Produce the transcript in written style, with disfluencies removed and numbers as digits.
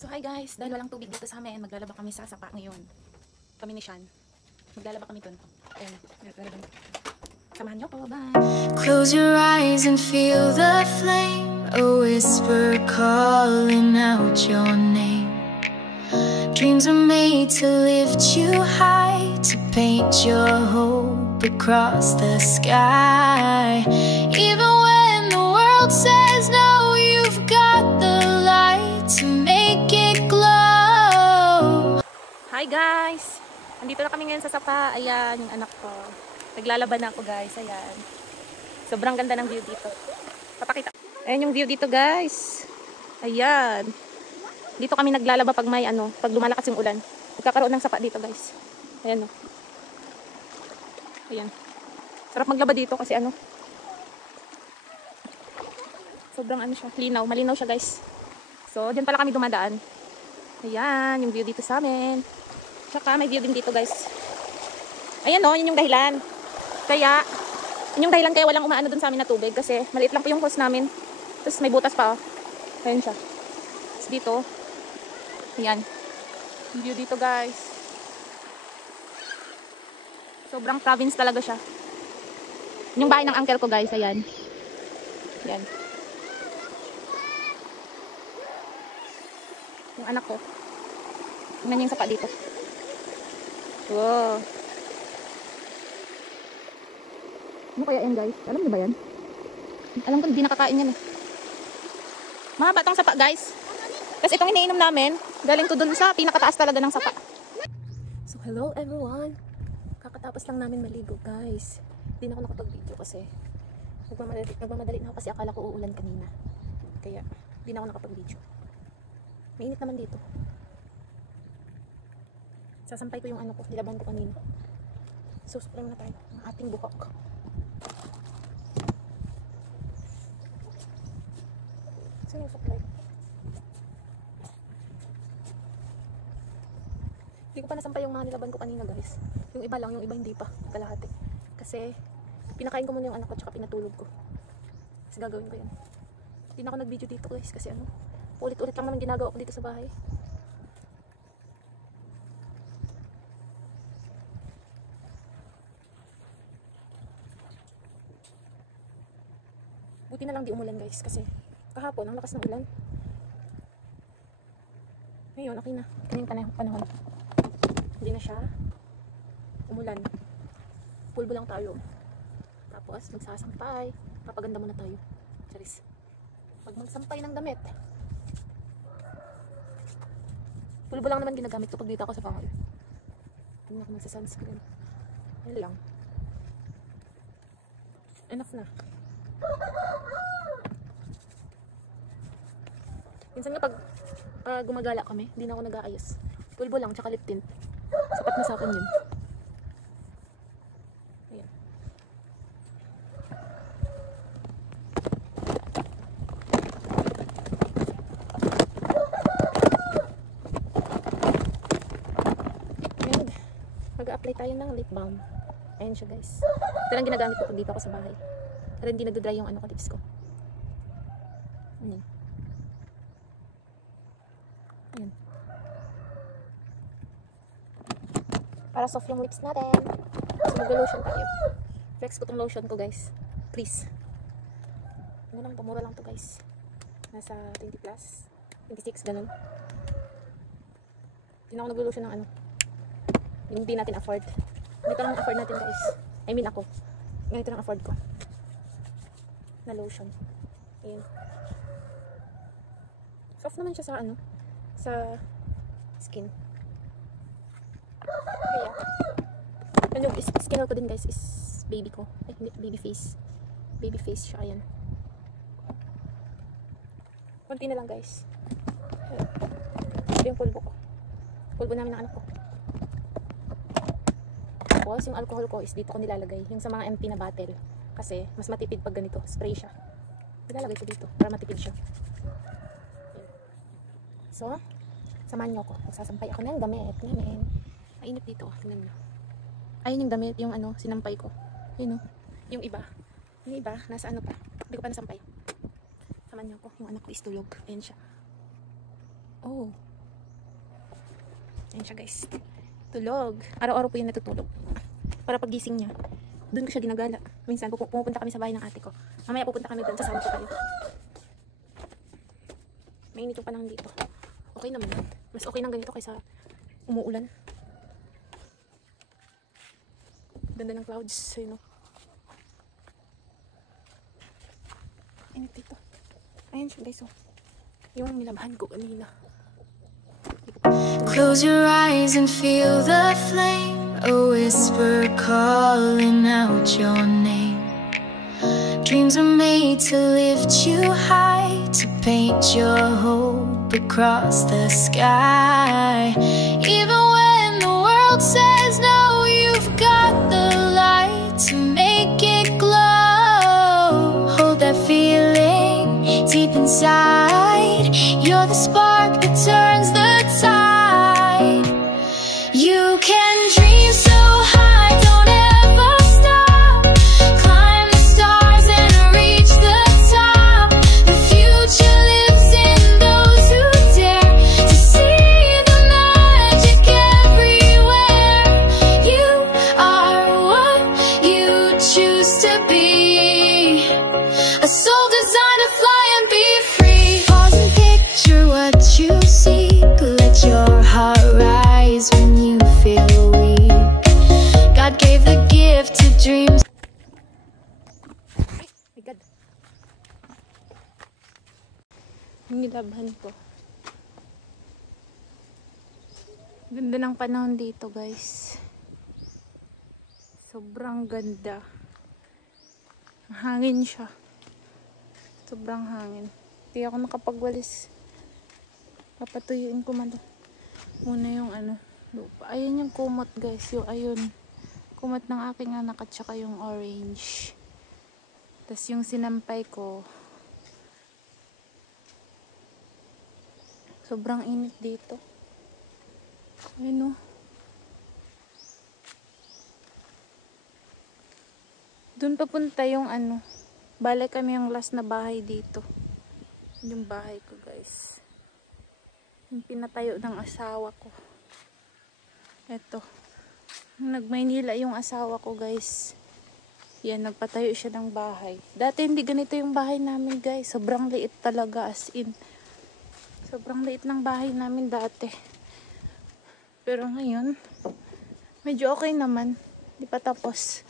So hi guys, dahil walang tubig dito sa amin, maglalaba kami sa sapa ngayon. Kami ni Sean. Maglalaba kami dun. Ayan, maglalaba. Samahan niyo ko, bye! Close your eyes and feel the flame, a whisper calling out your name. Dreams are made to lift you high, to paint your hope across the sky. Even when the world says no, you've got the light to make it glow. Hi guys! Andito na kami ngayon sa sapa. Ayan, yung anak ko. Naglalaba na ako guys. Ayan. Sobrang ganda ng view dito. Papakita. Ayan yung view dito guys. Ayan. Dito kami naglalaba pag may pag lumalakas yung ulan. Magkakaroon ng sapa dito guys. Ayan o. Ayan. Sarap maglaba dito kasi sobrang siya. Linaw. Malinaw siya guys. So, dyan pala kami dumadaan. Ayan. Yung view dito sa amin. Tsaka may view din dito guys. Ayan o. Yun yung dahilan. Yun yung dahilan kaya walang umaano dun sa amin na tubig. Kasi maliit lang po yung hose namin. Tapos may butas pa o. Ayan siya. Tapos dito. Ayan. Yung view dito guys. Sobrang province talaga siya. Yung bahay ng uncle ko guys. Ayan. Ayan. Yung anak ko. Tingnan yung sapa dito. Wow. Ano kaya yan guys? Alam niyo ba yan? Alam ko hindi nakakain yan eh. Mahaba tong sapa guys. Kasi itong iniinom namin, galing to dun sa pinakataas talaga ng sapa. So hello everyone. Kakatapos lang namin maligo guys. Hindi na ako nakapag-video kasi nagmamadali na ako kasi akala ko uulan kanina. Kaya hindi na ako nakapag-video. Mainit naman dito. Sasampay ko yung ko, nilaban ko kanina. So spray na tayo ng ating buhok. Saan yung supply? Hindi ko pa nasampay yung mga nilaban ko kanina guys. Yung iba lang, yung iba hindi pa. Kalahati. Kasi pinakain ko muna yung anak ko tsaka pinatulog ko. Kasi gagawin ko yan. Hindi na ako nag-video dito guys kasi ulit-ulit lang naman ginagawa ko dito sa bahay. Buti na lang di umulan guys kasi kahapon ang lakas ng ulan. Ngayon okay na. Kanina panahon. Hindi na siya umulan. Pulbo lang tayo. Tapos magsasampay. Papaganda muna tayo. Charis. Pag magsampay ng damit. Pulbo lang naman ginagamit ko pag dito ako sa bahay. Hindi na ako magsa-sunscreen. Ayun lang. Enough na. Minsan nga pag gumagala kami, hindi na ako nag-aayos. Pulbo lang, tsaka lip tint. Sapat na sa akin yun. Ayan. And mag-a-apply tayo ng lip balm. Ayan siya guys. Ito lang ginagamit ko pag dito ako sa bahay. Para hindi nagdodry yung lips ko. Ayan. Ayan. Para soft yung lips natin. So mag-lotion tayo. Flex ko tong lotion ko guys. Please. Ano lang, pamura lang to guys. Nasa 20 plus. 26, ganun. Hindi na ako nag-lotion ng yung hindi natin afford. Ganito lang afford natin guys. I mean ako. Ganito lang afford ko. Na lotion. Ayan. Soft naman siya sa sa skin. Kaya yung skin ko din guys is baby ko. Ay hindi, baby face. Baby face siya. Ayan. Konti na lang guys. Ayan. Ito yung pulbo ko. Pulbo namin ng anak ko. Tapos yung alcohol ko is dito ko nilalagay. Yung sa mga empty na bottle. Kasi mas matipid pag ganito. Spray siya. Nilalagay ko dito para matipid siya. So, samahan nyo ako. Magsasampay ako ng damit namin. Mainit dito. Tingnan nyo. Ayun yung damit, yung sinampay ko. Ayun yung iba. Yung iba, nasa pa. Hindi ko pa nasampay. Samahan nyo ako. Yung anak ko is tulog. Ayun siya. Oh. Ayan siya guys. Tulog. Araw-araw po yun natutulog. Para pagising niya, doon ko siya ginagala. Minsan pupunta kami sa bahay ng ate ko. Mamaya pupunta kami doon, sasama ko kayo. Mainit yung panahon dito. Okay naman. Mas okay nang ganito kaysa umuulan. Ganda ng clouds. Ayun, no? Init dito. Ayan siya guys. Oh. Yung nilabahan ko kanina. Close your eyes and feel the flame, a whisper calling out your name. Dreams are made to lift you high, to paint your hope across the sky. Even when the world says no, you've got the light to make it glow. Hold that feeling deep inside. You're the spark that turns the tide. You can dream so high, don't ever stop. Climb the stars and reach the top. The future lives in those who dare to see the magic everywhere. You are what you choose to be, a soul designed to fly and be free. Pause and picture what you seek. Let your heart rise when you feel weak. God gave the gift to dreams. My God. Nilabhan ko. Ganda ng panahon dito guys. Sobrang ganda. Hangin siya. Sobrang hangin. Hindi ako nakapagwalis. Papatuyuin ko muna yung lupa. Ayun yung kumot guys. Yung ayun. Kumot ng aking anak at saka yung orange. Tapos yung sinampay ko. Sobrang init dito. Ayun, oh. Doon papunta yung balik kami yung last na bahay dito. Yung bahay ko guys. Yung pinatayo ng asawa ko. Eto. Nag-Maynila yung asawa ko guys. Yan, nagpatayo siya ng bahay. Dati hindi ganito yung bahay namin guys. Sobrang liit talaga, as in. Sobrang liit ng bahay namin dati. Pero ngayon, medyo okay naman. Di pa tapos.